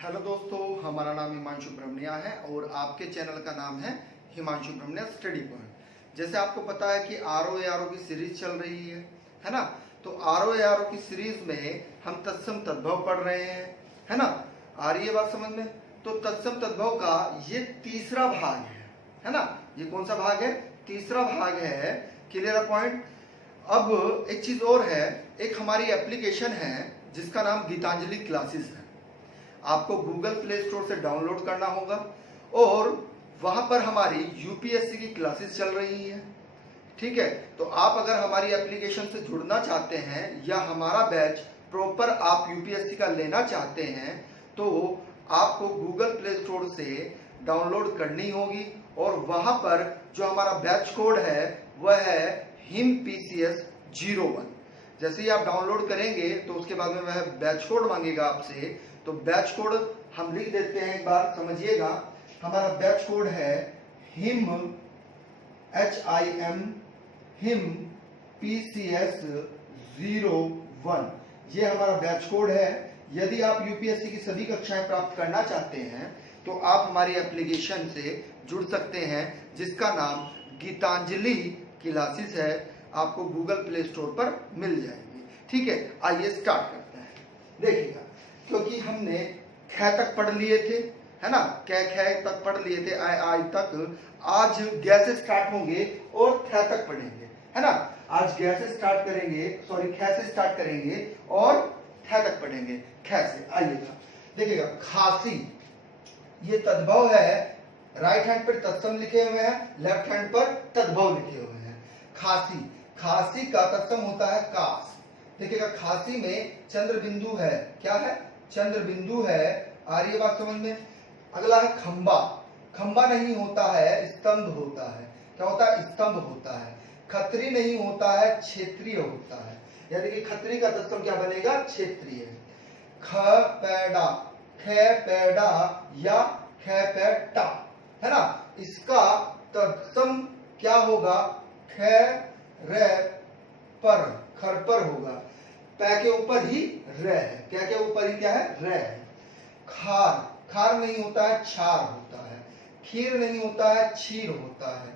Hello दोस्तों, हमारा नाम हिमांशु ब्रह्मण्या है और आपके चैनल का नाम है हिमांशु ब्रह्मण्या स्टडी पॉइंट। जैसे आपको पता है कि आर ओ की सीरीज चल रही है ना। तो आर ओ की सीरीज में हम तत्सम तद्भव पढ़ रहे हैं, है ना। आ रही है बात समझ में। तो तत्सम तद्भव का ये तीसरा भाग है ना। ये कौन सा भाग है? तीसरा भाग है। Clear point. अब एक चीज और है, एक हमारी एप्लीकेशन है जिसका नाम गीतांजलि क्लासेस है। आपको गूगल प्ले स्टोर से डाउनलोड करना होगा और वहां पर हमारी यूपीएससी की क्लासेस चल रही है। ठीक है, तो आप अगर हमारी एप्लीकेशन से जुड़ना चाहते हैं या हमारा बैच प्रॉपर आप यूपीएससी का लेना चाहते हैं तो आपको गूगल प्ले स्टोर से डाउनलोड करनी होगी और वहां पर जो हमारा बैच कोड है वह है HIMPCS01। जैसे ही आप डाउनलोड करेंगे तो उसके बाद में वह बैच कोड मांगेगा आपसे। तो बैच कोड हम लिख देते हैं, एक बार समझिएगा। हमारा बैच कोड है HIMPCS01। ये हमारा बैच कोड है। यदि आप यूपीएससी की सभी कक्षाएं प्राप्त करना चाहते हैं तो आप हमारी एप्लीकेशन से जुड़ सकते हैं जिसका नाम गीतांजलि क्लासेस है। आपको गूगल प्ले स्टोर पर मिल जाएगी। ठीक है, आइए स्टार्ट करते हैं। देखिएगा, क्योंकि हमने ख तक पढ़ लिए थे, है ना, क ख तक पढ़ लिए थे, आई तक। आज ग से स्टार्ट होंगे और थ तक पढ़ेंगे, है ना। आज ग से स्टार्ट करेंगे, सॉरी ख से स्टार्ट करेंगे और थ तक पढ़ेंगे। ख से आइएगा, देखिएगा खांसी, ये तद्भव है। राइट हैंड पर तत्सम लिखे हुए हैं, लेफ्ट हैंड पर तद्भव लिखे हुए हैं। खांसी, खांसी का तत्सम होता है कास। देखिएगा, खांसी में चंद्र बिंदु है। क्या है? चंद्र बिंदु है। आ रही है बात समझ में। अगला है खंबा। खंबा नहीं होता है, स्तंभ होता है। क्या होता है? स्तंभ होता है। खत्री नहीं होता है, क्षेत्रीय होता है। यानी कि खत्री का तत्सम क्या बनेगा? क्षेत्रीय। ख पैडा, ख पैडा या ख पैटा, है ना। इसका तत्सम क्या होगा? ख रे पर, खर पर होगा। पै के ऊपर ही र है। क्या के ऊपर ही क्या है? र है। खार, खार नहीं होता है, क्षार होता है। खीर नहीं होता है, क्षीर होता है।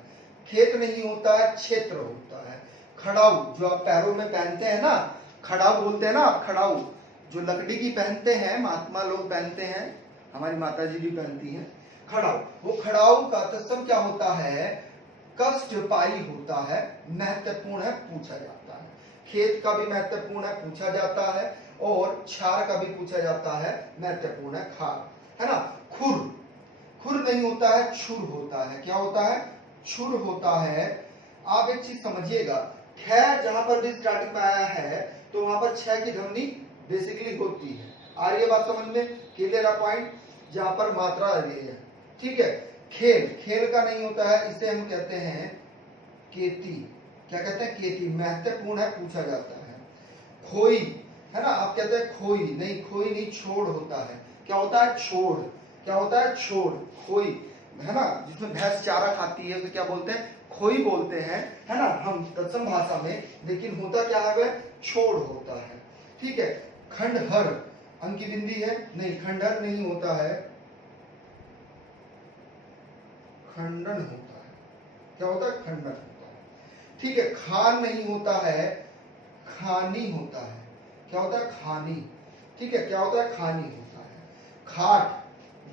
खेत नहीं होता है, क्षेत्र होता है। खड़ाऊ, जो आप पैरों में पहनते हैं ना, खड़ाऊ बोलते हैं ना आप, खड़ाऊ जो लकड़ी की पहनते हैं, महात्मा लोग पहनते हैं, हमारी माता जी भी पहनती हैं खड़ाऊ। वो खड़ाऊ का तत्सम क्या होता है? कष्ट पाई होता है। महत्वपूर्ण है, पूछा जाता है। खेत का भी महत्वपूर्ण है, पूछा जाता है। और क्षार का भी पूछा जाता है, महत्वपूर्ण है। खार, है ना। खुर, खुर नहीं होता है, छुर होता है। क्या होता है? छुर होता है। आप एक चीज समझिएगा, ख जहां पर भी स्टार्टिंग में आया है तो वहां पर छ की ध्वनि बेसिकली होती है। आ रही है बात समझ में। क्लियर पॉइंट, जहां पर मात्रा आ रही है। ठीक है। खेल, खेल का नहीं होता है, इसे हम कहते हैं केती। क्या कहते हैं? केती। महत्वपूर्ण है, पूछा जाता है। खोई, है ना। आप कहते हैं खोई, नहीं, खोई नहीं, छोड़ होता है। क्या होता है? छोड़। क्या होता है? छोड़। खोई, है ना, जिसमें भैंस चारा खाती है उसे क्या बोलते हैं? खोई बोलते हैं, है ना, हम तत्सम भाषा में। लेकिन होता क्या है? वह छोड़ होता है। ठीक है। खंडहर, अंकी बिंदी है, नहीं, खंडहर नहीं होता है, खंडन होता है। क्या होता है? खंडन होता है। ठीक है। खान नहीं होता है, खानी होता है। क्या होता है? खानी। ठीक है। क्या होता है? खानी होता है। खाट,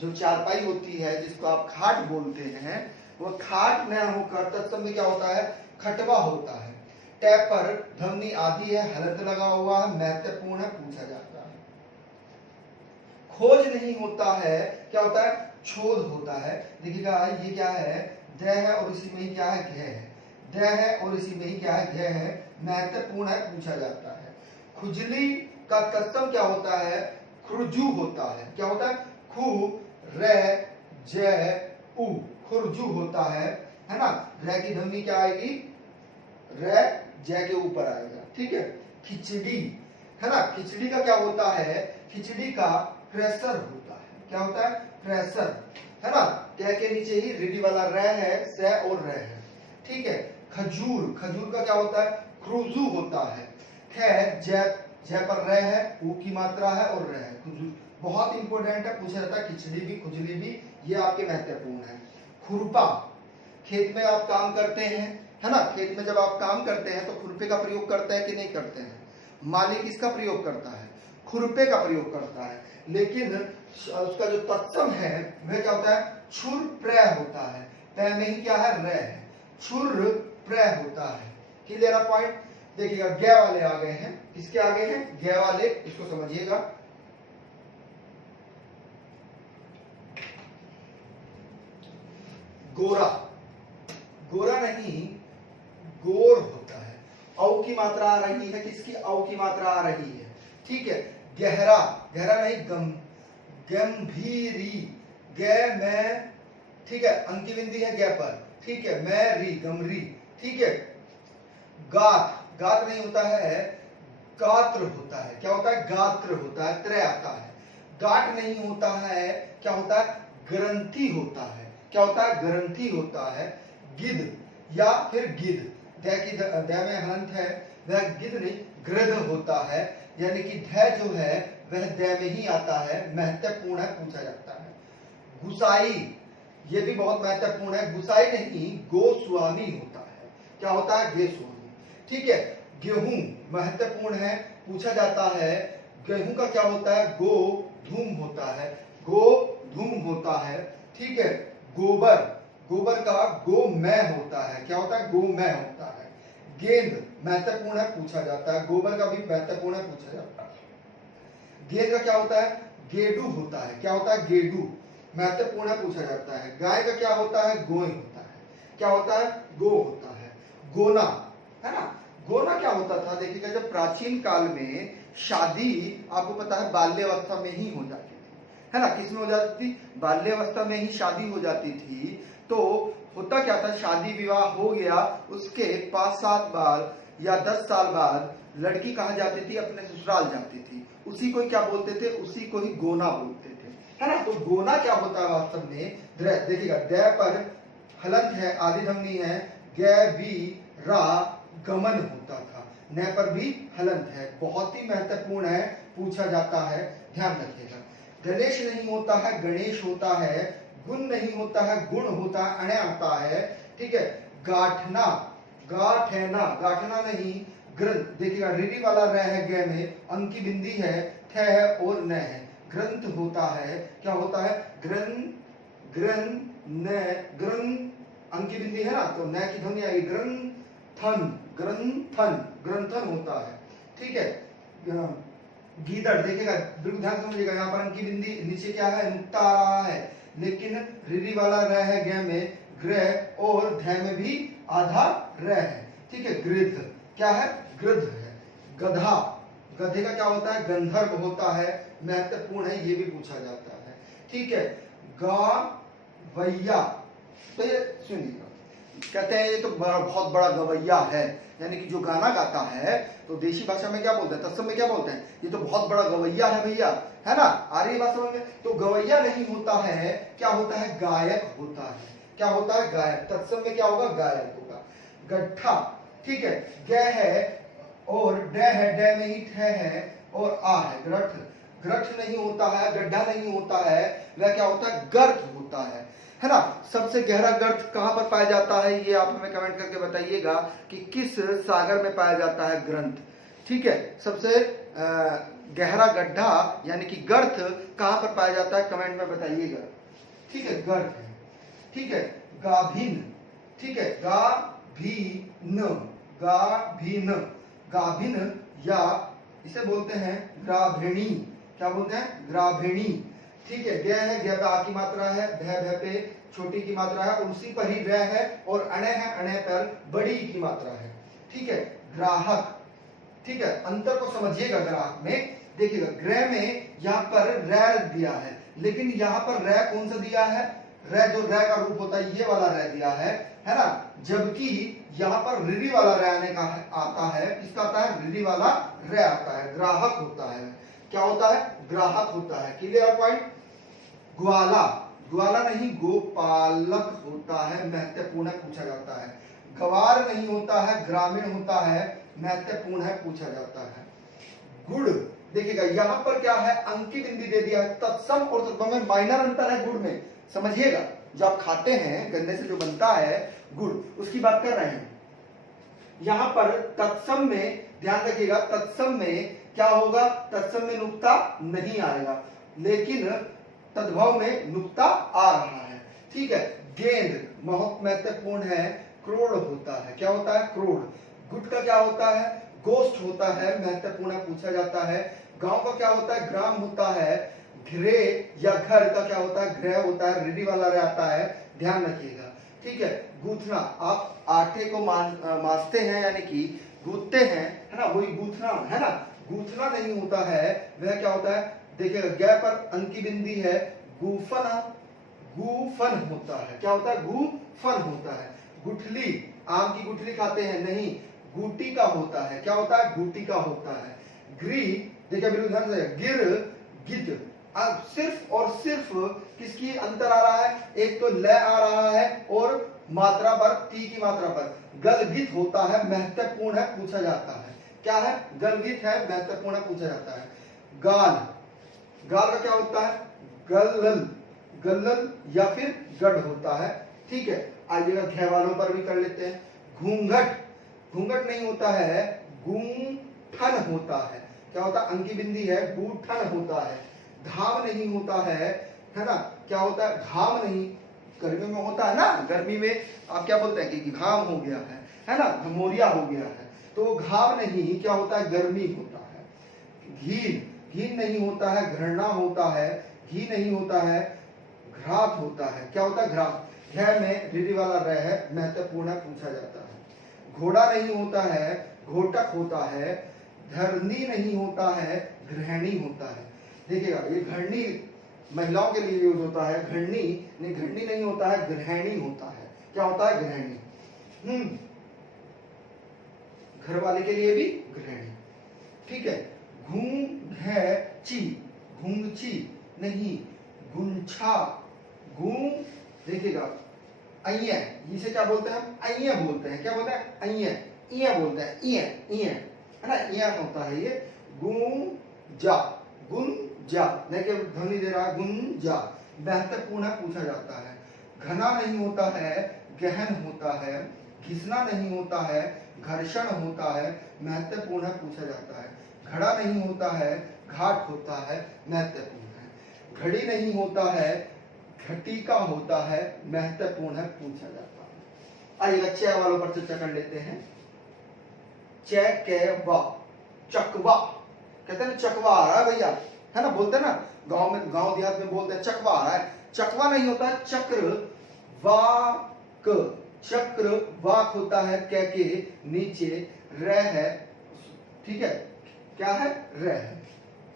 जो चारपाई होती है जिसको आप खाट बोलते हैं, वह खाट न होकर तत्सम में क्या होता है? खटवा होता है। टैप पर ध्वनि आदि है, हलत लगा हुआ है, महत्वपूर्ण है, पूछा जाता है। खोज नहीं होता है, क्या होता है? छोद होता है। देखिएगा, ये क्या है? द है और इसी में ही क्या है? घ है। द है और इसी में ही क्या है? घ है। महत्वपूर्ण है, पूछा जाता है। खुजली का तत्सम क्या होता है? खुरजू होता है। क्या होता है? खु रे ज उ, खुरजू होता है ना। रे की ध्वनि क्या आएगी? रे ज के ऊपर आएगा। ठीक है। खिचड़ी, है ना। खिचड़ी का क्या होता है? खिचड़ी का प्रेशर होता है। क्या होता है? प्रेशर, है ना। क्या के नीचे ही रीडी वाला र है, स और र है। ठीक है। खजूर, खजूर का क्या होता है? क्रूजू होता है। ख ज जय पर रह है, ऊ की मात्रा है और रह है। बहुत इंपॉर्टेंट है, पूछा जाता है खिचड़ी भी खुजली भी, ये आपके महत्वपूर्ण है। खुरपा, खेत में आप काम करते हैं, है ना, खेत में जब आप काम करते हैं तो खुरपे का प्रयोग करते हैं कि नहीं करते हैं? माली किसका प्रयोग करता है? खुरपे का प्रयोग करता है। लेकिन उसका जो तत्सम है वह क्या होता है? छुर प्रय होता है। तय में ही क्या है? रह है। छुर प्रय होता है। क्लियर है पॉइंट? देखिएगा गे वाले आ गए हैं। किसके आगे हैं? गे वाले, इसको समझिएगा। गोरा, गोरा नहीं गोर होता है। औ की मात्रा आ रही है, किसकी? औ की मात्रा आ रही है, ठीक है। गहरा, गहरा नहीं गंभीरी, गे मैं, ठीक है, अंकी बिंदी है गे पर, ठीक है, मैं री गमरी, ठीक है। गात, गात नहीं होता है, गात्र होता है। क्या होता है? गात्र होता है, त्रय आता है। गाट नहीं होता है, क्या होता है? ग्रंथि होता है। क्या होता है? ग्रंथि होता है। गिद्ध या फिर गिद्ध, द में हंत है, वह गिद्ध नहीं गृध होता है, यानी कि ध जो है वह द में ही आता है, महत्वपूर्ण है, पूछा जाता है। गुसाई, ये भी बहुत महत्वपूर्ण है। गुसाई नहीं गोस्वामी होता है। क्या होता है? गोस्वामी, ठीक है। गेहूं महत्वपूर्ण है, पूछा जाता है। गेहूं का क्या होता है? गो धूम होता है, गो धूम होता है, ठीक है। गोबर, गोबर का गोमय होता है। क्या होता है? गोमय होता है। गेंद महत्वपूर्ण है, पूछा जाता है। गोबर का भी महत्वपूर्ण है, पूछा जाता है। गेंद का क्या होता है? गेडू होता है। क्या होता है? गेडू, महत्वपूर्ण है, पूछा जाता है। गाय का क्या होता है? गोय होता है। क्या होता है? गो होता है। गोना, है ना, गोना क्या होता था? देखिएगा जब प्राचीन काल में शादी, आपको पता है, बाल्यावस्था में ही हो जाती थी, है ना। किसमें हो जाती थी? बाल्यावस्था में ही शादी हो जाती थी। तो होता क्या था? शादी विवाह हो गया, उसके 5-7 बार या 10 साल बाद लड़की कहाँ जाती थी? अपने ससुराल जाती थी। उसी को क्या बोलते थे? उसी को ही गोना बोलते थे, है ना। तो गोना क्या होता है वास्तव में? देखिएगा द पर हलंत है, आदि धमनी है, ग भी रा गमन होता था, न पर भी हलंत है। बहुत ही महत्वपूर्ण है, पूछा जाता है, ध्यान रखिएगा। गणेश नहीं होता है, गणेश होता है। गुण नहीं होता है, गुण होता है, अणे आता है, ठीक है। गाठना, गाठना, गाठना नहीं ग्रंथ, देखिएगा रिरी वाला रह है गे में, अंकी बिंदी है, थ है और न है। ग्रंथ होता है। क्या होता है? ग्रंथ, ग्रंथ न, ग्रंथ अंकी बिंदी है ना, तो न की ध्वनि आएगी। ग्रंथन, ग्रंथन, ग्रंथन होता है, ठीक है। गीदड़, देखिएगा बिल्कुल ध्यान समझिएगा, यहाँ पर अंकी बिंदी नीचे क्या है? नुक्ता आ रहा है, लेकिन रिरी वाला रह है गे में ग्रह और ध में भी आधा रह है, ठीक है। गृध, क्या है? गृध है। गधा, गधे का क्या होता है? गंधर्व होता है, महत्वपूर्ण है, ये भी पूछा जाता है, ठीक है। गवैया, तो ये सुनिएगा, कहते हैं ये तो बहुत बड़ा गवैया है, यानी कि जो गाना गाता है, तो देशी भाषा में क्या बोलते हैं? तत्सम में क्या बोलते हैं? ये तो बहुत बड़ा गवैया है भैया, है ना। आ रही बात समझ में? तो गवैया नहीं होता है, क्या होता है? गायक होता है। क्या होता है? गायक। तत्सम में क्या होगा? गायक होगा। गट्ठा, ठीक है, ग है और ड है, ड में ही ठ है और आ है। ग्रठ, ग्रठ नहीं होता है, गड्ढा नहीं होता है, वह क्या होता है? गर्त होता है ना। सबसे गहरा गर्त कहां पर पाया जाता है? ये आप हमें कमेंट करके बताइएगा कि किस सागर में पाया जाता है ग्रंथ, ठीक है। सबसे गहरा गड्ढा यानी कि गर्त कहां पर पाया जाता है? कमेंट में बताइएगा, ठीक है। गर्त है, ठीक है। गाभिन, ठीक है, गाभिन, गाभिन, गाभिन या इसे बोलते हैं ग्राभिणी। क्या बोलते हैं? ग्राभिणी, ठीक है। ग है, ग पे आ की मात्रा है, भय पे छोटी की मात्रा है, और उसी पर ही रह है, और अणे है, अणे पर बड़ी की मात्रा है, ठीक है। ग्राहक, ठीक है, अंतर को समझिएगा ग्राहक में। देखिएगा ग्रह में यहाँ पर रह दिया है, लेकिन यहाँ पर रह कौन सा दिया है? रह जो रह का रूप होता है, ये वाला रह दिया है ना। जबकि यहाँ पर रिरी वाला रह आने का आता है, किसका आता है? रिरी वाला रह आता है, ग्राहक होता है। क्या होता है? ग्राहक होता है। Clear point? ग्वाला, ग्वाला नहीं गोपालक होता है, महत्वपूर्ण है, पूछा जाता है। गवार नहीं होता है, ग्रामीण होता है, महत्वपूर्ण है, पूछा जाता है। गुड़, देखिएगा यहाँ पर क्या है, अंकी बिंदी दे दिया है। तत्सम और तत्सम में माइनर अंतर है गुड़ में, समझिएगा। जो आप खाते हैं गन्ने से जो बनता है गुड़, उसकी बात कर रहे हैं। यहाँ पर तत्सम में ध्यान रखिएगा, तत्सम में क्या होगा, तत्सम में नुक्ता नहीं आएगा, लेकिन तद्भव में नुक्ता आ रहा है। ठीक है। गेंद बहुत महत्वपूर्ण है, क्रोड़ होता है। क्या होता है, क्रोड़। गुट का क्या होता है, गोष्ठ होता है, महत्वपूर्ण पूछा जाता है। गांव का क्या होता है, ग्राम होता है। घरे या घर का क्या होता है, गृह होता है, रेडी वाला रहता है, ध्यान रखिएगा। ठीक है। गूंथना, आप आटे को मासते हैं यानी कि गूंथते हैं, है ना, वही गूंथना है ना। गूंथना नहीं होता है, वह क्या होता है, देखिएगा गै पर अंकी बिंदी है, गूफना, गूफन होता है। क्या होता है, गूफन होता है। गुठली, आम की गुठली खाते हैं, नहीं, गूटी का होता है। क्या होता है, गूटी का होता है। ग्री, देखिए बिल्कुल ध्यान से, गिर, गिद्ध। अब सिर्फ और सिर्फ किसकी अंतर आ रहा है, एक तो लय आ रहा है और मात्रा पर, टी की मात्रा पर। गलगित होता है, महत्वपूर्ण है, पूछा जाता है। क्या है, गलगित है, महत्वपूर्ण है, पूछा जाता है। गाल, गाल का क्या होता है, गल्लल, गल्लल या फिर गढ़ होता है। ठीक है। आइएगा घे वालों पर भी कर लेते हैं। घूंघट, घूंघट नहीं होता है, गूंठन होता है। क्या होता है, अंकी बिंदी है, गूठन होता है। घाम नहीं होता है ना, क्या होता है, घाम नहीं, गर्मी में होता है ना, गर्मी में आप क्या बोलते हैं कि घाम हो गया है ना, घमोरिया हो गया है, तो घाम नहीं, क्या होता है, गर्मी होता है। घीन, घीन नहीं होता है, घृणा होता है। घी नहीं होता है, घ्रात होता है। क्या होता है, घ्रात। घ में रीढ़ी वाला रह है, महत्वपूर्ण है, पूछा जाता है। घोड़ा नहीं होता है, घोटक होता है। धरनी नहीं होता है, गृहिणी होता है। देखिएगा ये घरनी महिलाओं के लिए यूज होता है, घरनी नहीं, घरनी नहीं होता है, गृहिणी होता है। क्या होता है, गृहिणी। घर वाले के लिए भी गृहिणी। ठीक है। घूंघची, घूंघची नहीं, गुंछा, गूं, देखिएगा अइया, इसे क्या बोलते हैं हम, अइया बोलते हैं। क्या बोलते हैं, अइया, इया बोलते हैं, इया, इया, है ना, इया होता है ये। गुंजा, गुंजा, देखिए ध्वनि दे रहा है, गुंजा, महत्वपूर्ण है, पूछा जाता है। घना नहीं होता है, गहन होता है। घिसना नहीं होता है, घर्षण होता है, महत्वपूर्ण है, पूछा जाता है। घड़ा नहीं होता है, घाट होता है, महत्वपूर्ण है। घड़ी नहीं होता है, घटिका होता है, महत्वपूर्ण है, पूछा जाता है। आइएगा च वालों पर चर्चा कर लेते हैं। च के वा, चकवा, कहते हैं चकवा आ रहा है भैया, है ना, बोलते हैं ना, गांव में, गांव देहात में बोलते हैं चकवा आ रहा है। चकवा नहीं होता है, चक्र वाक, चक्र वाक होता है, कै के नीचे र है। ठीक है, क्या है, र है,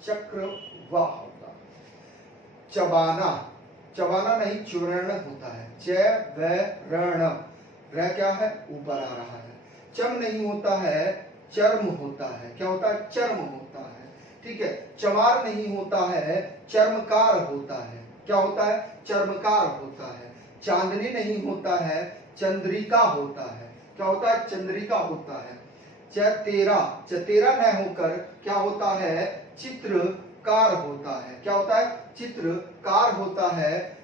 चक्र वाक होता है। चबाना, चबाना नहीं, चूर्ण होता है। च व रण, र क्या है, ऊपर आ रहा है। चम नहीं होता है, चर्म होता है। क्या होता है, चर्म होता है। ठीक है। चमार नहीं होता है, चर्मकार होता है। क्या होता है, चर्मकार होता है। चांदनी नहीं होता है, चंद्रिका होता है। क्या होता है, चंद्रिका होता है। चतेरा, चतेरा न होकर क्या होता है, चित्रकार होता है। क्या होता है, चित्रकार होता है।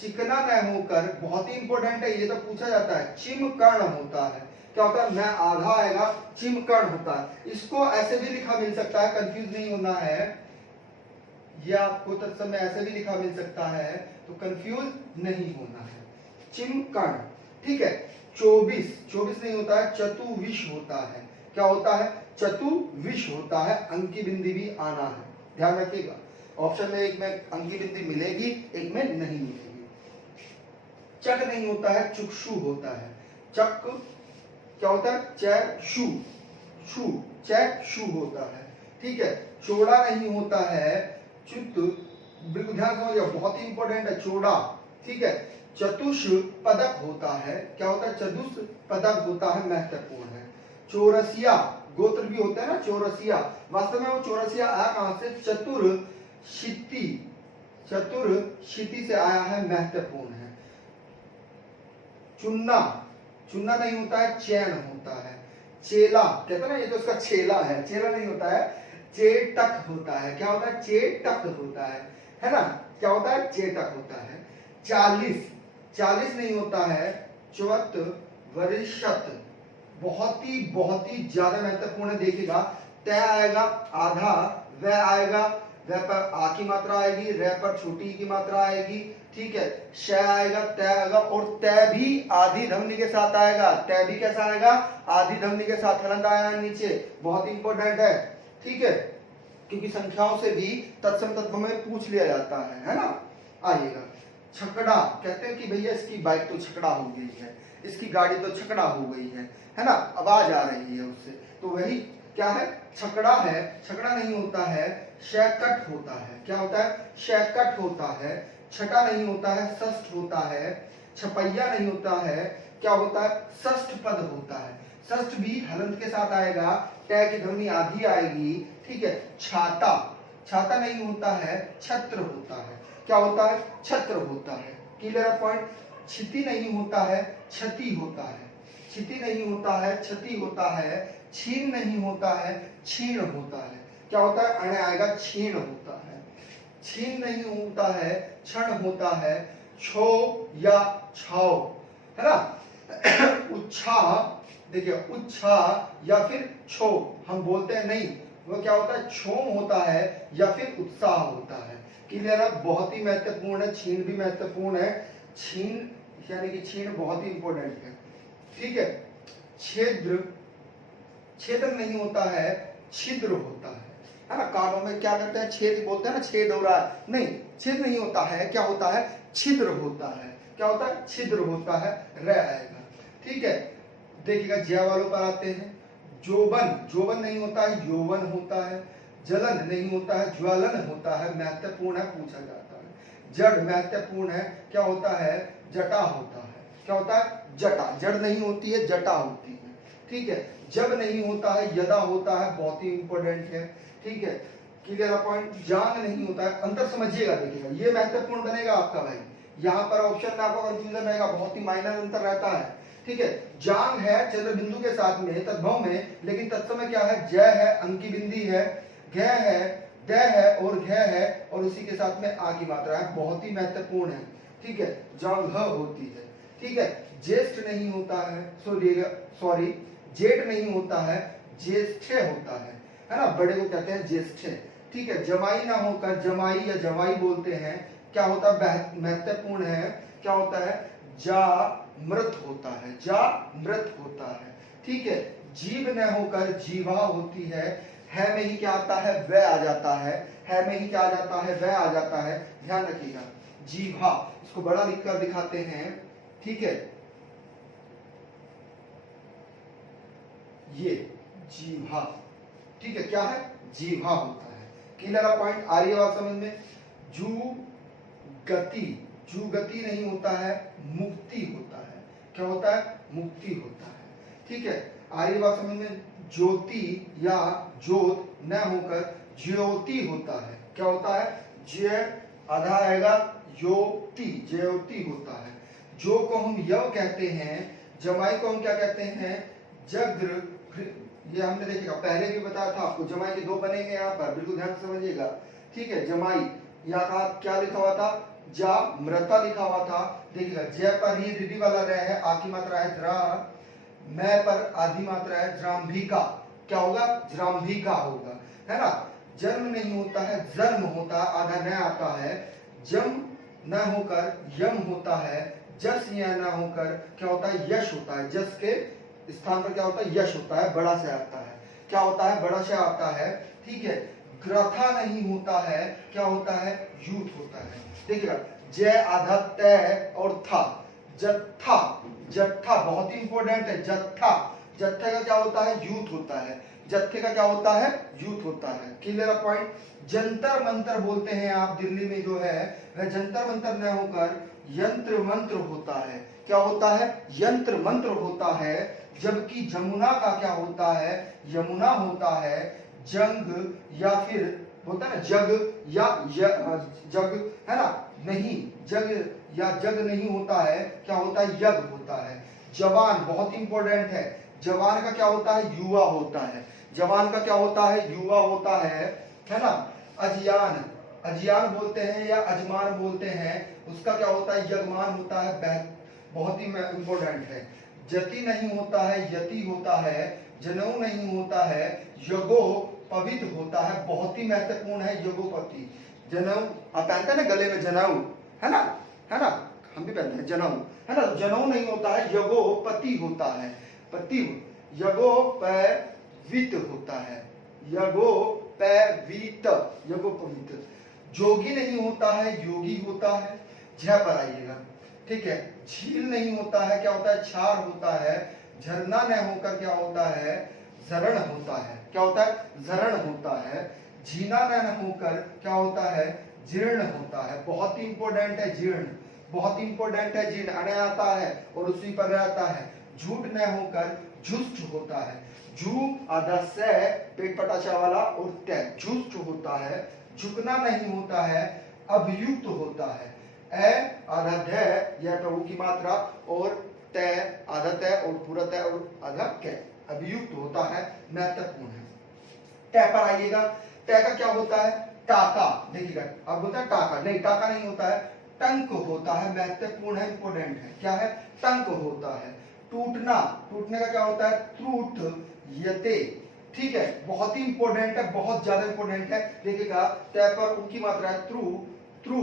चिकना न होकर, बहुत ही इंपॉर्टेंट है, ये तो पूछा जाता है, चिमकर्ण होता है। क्या होता है, न आधा आएगा, चिमकर्ण होता है। इसको ऐसे भी लिखा मिल सकता है, कंफ्यूज नहीं होना है, ये आपको तत्समय ऐसे भी लिखा मिल सकता है, तो कंफ्यूज नहीं होना है, चिमकर्ण। ठीक है। 24, 24 नहीं होता है, चतुविश होता है। क्या होता है, चतुविश होता है, अंकी बिंदी भी आना है, ध्यान रखिएगा। ऑप्शन में एक में अंकी बिंदी मिलेगी, एक में नहीं मिलेगी। चक नहीं होता है, चुक्षु होता है। चक क्या होता है, चैशु, शु, चैशु होता है। ठीक है। चौड़ा नहीं होता है, च्युत, बिल्कुल ध्यान समझिए, बहुत ही इंपॉर्टेंट है, चौड़ा। ठीक है। चतुष्पदक होता है। क्या होता है, चतुष्पदक होता है, महत्वपूर्ण है। चौरसिया, गोत्र भी होता है ना, चौरसिया, वास्तव में वो चौरसिया आया कहां से, चतुर्शिति, चतुर्शिति से आया है, महत्वपूर्ण है। चुन्ना, चुन्ना नहीं होता है, चैन होता है। चेला, कहते हैं ना, ये तो उसका चेला है, चेला नहीं होता है, चेटक होता है। क्या होता है? चेटक होता है ना? क्या होता है? चेटक होता है। 40 नहीं होता है, च्वत वरिष्ठत, बहुत ही ज्यादा महत्वपूर्ण है। देखिएगा, तय आएगा आधा, वह आएगा, वह पर आ की मात्रा आएगी, रे पर छोटी की मात्रा आएगी, ठीक है, श आएगा, तय आएगा, और तय भी आधी ध्वनि के साथ आएगा। तय भी कैसा आएगा? आधी ध्वनि के साथ। हलंत आया नीचे, बहुत इंपॉर्टेंट है, ठीक है, क्योंकि संख्याओं से भी तत्सम तत्व में पूछ लिया जाता है ना। आइएगा, छकड़ा, कहते हैं कि भैया इसकी बाइक तो छकड़ा हो गई है, इसकी गाड़ी तो छकड़ा हो गई है ना, आवाज आ रही है उससे, तो वही क्या है? छकड़ा है। छकड़ा नहीं होता है, शैकट होता है। क्या होता है? शैकट होता है। छठा नहीं होता है, षष्ठ होता है। छपैया नहीं होता है, क्या होता है? षष्ठ पद होता है। षष्ठ भी हलंत के साथ आएगा, टै की ध्वनि आधी आएगी, ठीक है। छाता, छाता नहीं होता है, छत्र होता है। क्या होता है? छत्र होता है। Clear point. क्षिति नहीं होता है, क्षति होता है। क्षिति नहीं होता है, क्षति होता है। क्षीण नहीं होता है, क्षीण होता है। क्या होता है? अण आएगा, क्षीण होता है। क्षीण नहीं होता है, क्षण होता है। छो या छाओ, है ना। उत्साह, देखिए, उत्साह या फिर छो हम बोलते हैं नहीं, वो क्या होता है? क्षोम होता है या फिर उत्साह होता है। क्लियर है? बहुत ही महत्वपूर्ण है। छीण भी महत्वपूर्ण है। छीण यानी कि छीण बहुत ही इंपॉर्टेंट है, ठीक है। छेद्र, छेद्र नहीं होता है, छिद्र होता है ना। कानों में क्या करते हैं? छेद बोलते हैं ना, छेद हो रहा है, नहीं, छेद नहीं होता है, क्या होता है? छिद्र होता है। क्या होता है? छिद्र होता है। रह आएगा, ठीक है। देखिएगा, ज्या वालों पर आते हैं। जोबन, जोबन नहीं होता है, यौवन होता है। जलन नहीं होता है, ज्वलन होता है। महत्वपूर्ण है, पूछा जाता है। जड़ महत्वपूर्ण है, क्या होता है? जटा होता है। क्या होता है? जटा। जड़ नहीं होती है, जटा होती है, ठीक है। जब नहीं होता है, यदा होता है, बहुत ही इंपॉर्टेंट है, ठीक है। Clear point. जांग नहीं होता है, अंतर समझिएगा, देखिएगा, ये महत्वपूर्ण बनेगा आपका भाई। यहाँ पर ऑप्शन में आपका कंफ्यूजन रहेगा, बहुत ही माइनर अंतर रहता है, ठीक है। जांग है चंद्र बिंदु के साथ में, तद्भव में, लेकिन तत्समय क्या है? जय है, अंकी बिंदी है, घ है, ड है और घ है, और उसी के साथ में आ की मात्रा है। बहुत ही महत्वपूर्ण है, ठीक है। जांघ होती है, ठीक है। ज्येष्ठ नहीं होता है, सॉरी, जेठ नहीं होता है, ज्येष्ठे होता है ना। बड़े को कहते हैं ज्येष्ठे, ठीक है। जमाई ना होकर जमाई या जवाई बोलते हैं। क्या होता है? महत्वपूर्ण है, क्या होता है? जा मृत होता है, जा मृत होता है, ठीक है। जीव न होकर जीवा होती है में ही क्या आता है? वह आ जाता है में ही क्या आ जाता है? वह आ जाता है। ध्यान रखिएगा, जीभा, इसको बड़ा लिखकर दिखाते हैं, ठीक है। ये जीभा, ठीक है, क्या है? जीभा होता है। Clear point. आ रही है बात समझ में? जू गति, जू गति नहीं होता है, मुक्ति होता है। क्या होता है? मुक्ति होता है, ठीक है। आ रही बात समझ में? ज्योति या ज्योत न होकर ज्योति होता है। क्या होता है? ज्य आधा आएगा, योति, ज्योति होता है। जो को हम यव कहते हैं, जमाई को हम क्या कहते हैं? जग्र। ये हमने देखिएगा, पहले भी बताया था आपको, जमाई के दो बनेंगे यहाँ पर, बिल्कुल ध्यान से समझिएगा, ठीक है। जमाई यहाँ क्या लिखा हुआ था? जा मृता लिखा हुआ था। देखिएगा, जय पर ही रिधि वाला रह है, आ की मात्रा है द्रा, मैं पर आधी मात्रा है द्रांभिका। क्या होगा? द्रांभिका होगा, है ना। जन्म नहीं होता है, जन्म होता है, आधा न आता है। जम न होकर यम होता है। जस या न होकर क्या होता है? यश होता है। जस के स्थान पर क्या होता है? यश होता है, बड़ा से आता है। क्या होता है? बड़ा से आता है, ठीक है। ग्रथा नहीं होता है, क्या होता है? यूथ होता है। देखिएगा, जय आधा तय और था, जत्था, जत्था बहुत ही इंपॉर्टेंट है। जत्था, जत्थे का क्या होता है? यूथ होता है। जत्थे का क्या होता है? यूथ होता है। Clear point. जंतर मंत्र बोलते हैं आप, दिल्ली में जो है वह जंतर मंत्र न होकर यंत्र मंत्र होता है। क्या होता है? यंत्र मंत्र होता है। जबकि जमुना का क्या होता है? यमुना होता है। जंग या फिर होता है ना जग या जग, है ना, नहीं, जग या जग नहीं होता है, क्या होता है? यज्ञ होता है। जवान बहुत इंपॉर्टेंट है। जवान का क्या होता है? युवा होता है। जवान का क्या होता है, युवा होता है ना। अजियान, अजियान बोलते हैं या अजमान बोलते हैं, उसका क्या होता है, यजमान होता है, बहुत ही इंपॉर्टेंट है। जति नहीं होता है, यति होता है। जनेऊ नहीं होता है, यगो पवित होता है, बहुत ही महत्वपूर्ण है यगोपति। जनेऊ आप पहनते हैं ना गले में जनेऊ, है ना, है ना, हम भी पहनते हैं जनेऊ, है ना। जनेऊ नहीं होता है, यगोपति होता है, पति। यगोपवित होता है, यगोपवित, यगोपवित। जोगी नहीं होता है, योगी होता है, झ पर आइएगा, ठीक है। झील नहीं होता है, क्या होता है, क्षार होता है। झरना न होकर क्या होता है, झरण होता है, क्या होता है, झरण होता है। झीना न होकर क्या होता है, जीर्ण होता है, बहुत ही इंपॉर्टेंट है जीर्ण, बहुत इंपॉर्टेंट है जीर्ण, अने आता है और उसी पर रहता है। झूठ न होकर झुष्ट होता है। जू आधा से पेट पटाचा वाला और तय, झुष्ट होता है। झुकना नहीं होता है, अभियुक्त होता है। ए आधा ध, यह प्रभु की मात्रा, और तय आधा तय और पूरा तय और आधा कै, अभियुक्त होता है, महत्वपूर्ण है। तय पर आइएगा, तय का क्या होता है, टाका, देखिएगा अब बोलता है टाका, नहीं टाका नहीं होता है, टंक होता है, महत्वपूर्ण है, इंपोर्टेंट है, क्या है, टंक होता है। टूटना, टूटने का क्या होता है, त्रुट यते, ठीक है, बहुत ही इंपॉर्टेंट है, बहुत ज्यादा इंपॉर्टेंट है। देखिएगा तय पर उनकी मात्रा है त्रू, त्रू,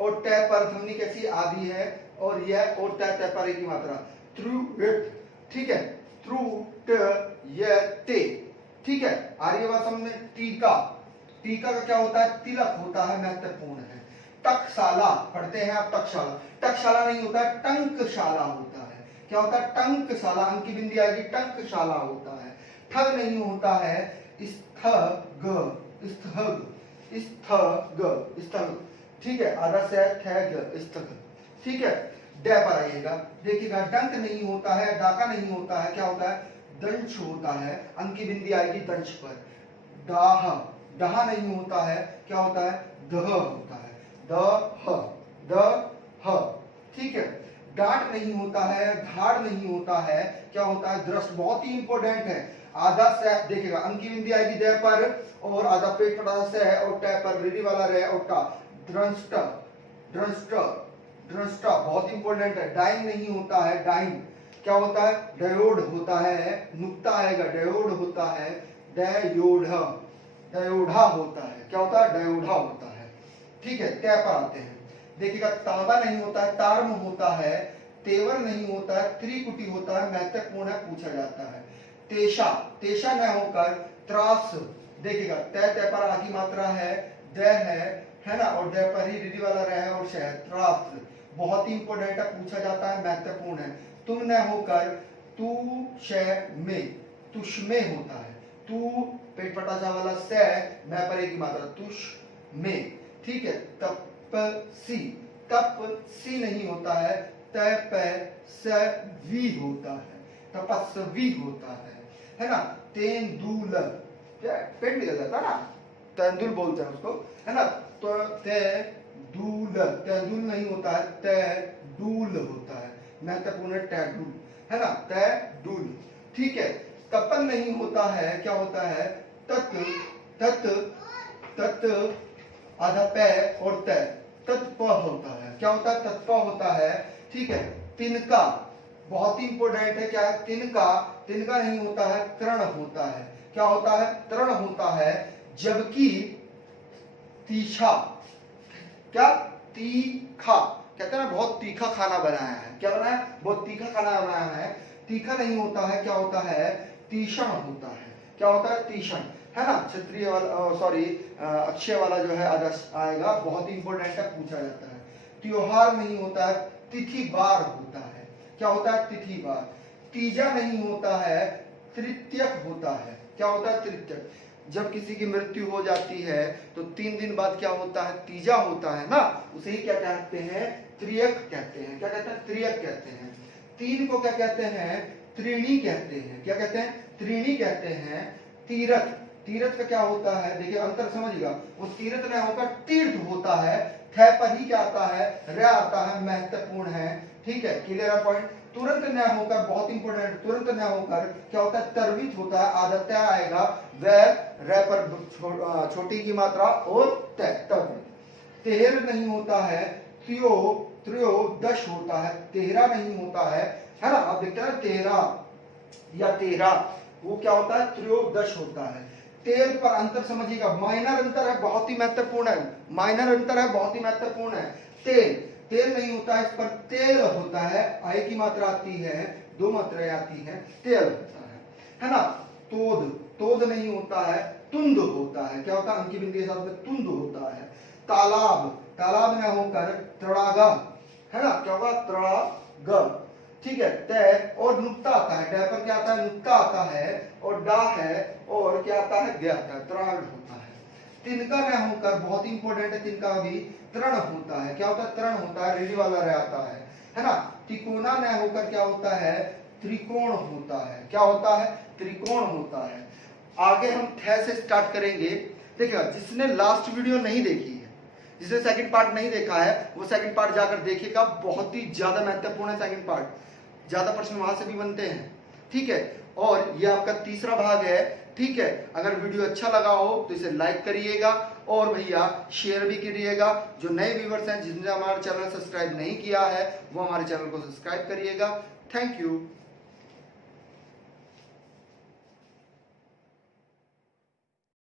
और तय पर ध्वनि कैसी आदि है, और यह और तय पर एक ही मात्रा, त्रुट, ठीक है, त्रुट यते, ठीक है। आर्यवासम में टीका, टीका का क्या होता है, तिलक होता है, महत्वपूर्ण है। टकशाला पढ़ते हैं आप, टकशाला, टकशाला नहीं होता है, टंकशाला होता है, क्या होता है, टंकशाला, अंक की बिंदी आएगी, टंकशाला होता है। ठग नहीं होता है, स्थग, स्थग, स्थग, स्थग, ठीक है, आधा से ठग, स्थग, ठीक है। ड पर आइएगा, देखिएगा डंक नहीं होता है, डाका नहीं होता है, क्या होता है, दंश होता है, अंक की बिंदी आएगी दंश पर। दाह, दहा नहीं होता है, क्या होता है, दह होता है, दह, दह, ठीक है। डांट नहीं होता है, धाड़ नहीं होता है, क्या होता है, दृष्ट, बहुत ही इंपॉर्टेंट है। आधा से देखिएगा अंक की बिंदी आएगी दे पर, और आधा पेट पर आधा से है, और टै पर रीडी वाला रहे, और टा, द्रष्ट, द्रष्ट, दृष्टा, बहुत इंपॉर्टेंट है। डाइन नहीं होता है, डाइन क्या होता है, डयोड होता है, नुक्ता आएगा, डयोड होता है, डयोढ़ा, डयोढ़ा होता है, क्या होता है, डयोढ़ा होता है, ठीक है। तय पर आते हैं, देखिएगा तांबा नहीं होता है, तार्म होता है। तेवर नहीं होता है, त्रिकुटी होता है, महत्वपूर्ण है, पूछा जाता है। तेषा, तेषा न होकर त्रास, देखिएगा तय तय पर आगे मात्रा है, द है ना, और द पर ही दीदी वाला रह और शह, त्रास, बहुत ही इंपॉर्टेंट है, पूछा जाता है, महत्वपूर्ण है। तुम न होकर तू शय में, तुष में होता है। तू पेट पटाचा वाला से, मैं पर एक ही मात्रा, तुष में, ठीक है। तपसी, तपसी नहीं होता है, तपस्वी होता है, तपस्वी होता है ना। तेंदुल, पेट निकल जाता है ना, तेंदुल बोलते हैं उसको, है ना। तो तेंदुल, तेंदुल नहीं होता है, तेंदुल होता है, महत्वपूर्ण है, तेंदुल, है ना, तेंदुल, ठीक है। तपन नहीं होता है, क्या होता है, तत्, तत्, तत्, आधा पै और तय, तत्प होता है, क्या होता है, तत्प होता है, ठीक है। तिनका, बहुत ही इंपॉर्टेंट है, क्या है, तिनका, तिनका नहीं होता है, तृण होता है, क्या होता है, तृण होता है। जबकि तीखा, क्या, तीखा, कहते हैं ना बहुत तीखा खाना बनाया है, क्या बनाया, बहुत तीखा खाना बनाया है। तीखा नहीं होता है, क्या होता है, तीक्ष्ण होता है, क्या होता है, तीक्ष्ण, है ना। क्षत्रिय वाला, सॉरी अक्षय वाला जो है आदर्श आएगा, बहुत ही इंपॉर्टेंट है, पूछा जाता है। त्योहार नहीं होता है, तिथि बार होता है, क्या होता है, तिथि बार। तीजा नहीं होता है, तृतीयक होता है, क्या होता है, तृतीयक। जब किसी की मृत्यु हो जाती है तो 3 दिन बाद क्या होता है, तीजा होता है ना, उसे ही क्या कहते हैं, त्रियक कहते हैं, क्या कहते हैं, त्रियक कहते हैं। 3 को क्या कहते हैं, त्रिणी कहते हैं, क्या कहते हैं, त्रिणी कहते हैं। तीरथ, तीरथ का क्या होता है, देखिए अंतर समझिएगा, वो तीरथ न होकर तीर्थ होता है, थ पर ही क्या आता है, र आता है, महत्वपूर्ण है, ठीक है, क्लियर पॉइंट। तुरंत न होकर, बहुत इंपॉर्टेंट, तुरंत न होकर क्या होता है, तरवित होता है, आदत्य आएगा, वह रे पर छोटी की मात्रा और तब तेर नहीं होता है, त्रयोदश होता है, 13 नहीं होता है ना। आप देखते हैं 13 या 13, वो क्या होता है, त्रयोदश होता है। तेल पर अंतर समझिएगा, माइनर अंतर है, बहुत ही महत्वपूर्ण है, माइनर अंतर है, बहुत ही महत्वपूर्ण है। तेल नहीं होता है, इस पर तेल होता है, आई की मात्रा आती है, 2 मात्राएं आती है, तेल होता है ना। तोद नहीं होता है, तुंद होता है। क्या होता है, अंकी बिंदी के साथ में तुंद होता है। तालाब न होकर तड़ागा, है ना, क्या होगा, तड़ाग, ठीक है। तय और नुक्ता आता है, तय पर क्या आता है, नुक्ता आता है, और डा है और क्या आता है, ग आता है, त्राण होता है। तिनका न होकर, बहुत इंपॉर्टेंट है, तिनका भी तृण होता है। क्या होता है, तृण होता है, रेडी वाला रह आता है ना। तिकोना न होकर क्या होता है, त्रिकोण होता है। क्या होता है, त्रिकोण होता है। आगे हम थ से स्टार्ट करेंगे। देखिएगा, जिसने लास्ट वीडियो नहीं देखी है, जिसने सेकंड पार्ट नहीं देखा है, वो सेकंड पार्ट जाकर देखिएगा, बहुत ही ज्यादा महत्वपूर्ण है सेकंड पार्ट, ज्यादा प्रश्न वहां से भी बनते हैं, ठीक है। और ये आपका तीसरा भाग है, ठीक है। अगर वीडियो अच्छा लगा हो तो इसे लाइक करिएगा और भैया शेयर भी करिएगा। जो नए व्यूवर्स हैं, जिन्होंने हमारा चैनल सब्सक्राइब नहीं किया है, वो हमारे चैनल को सब्सक्राइब करिएगा। Thank you.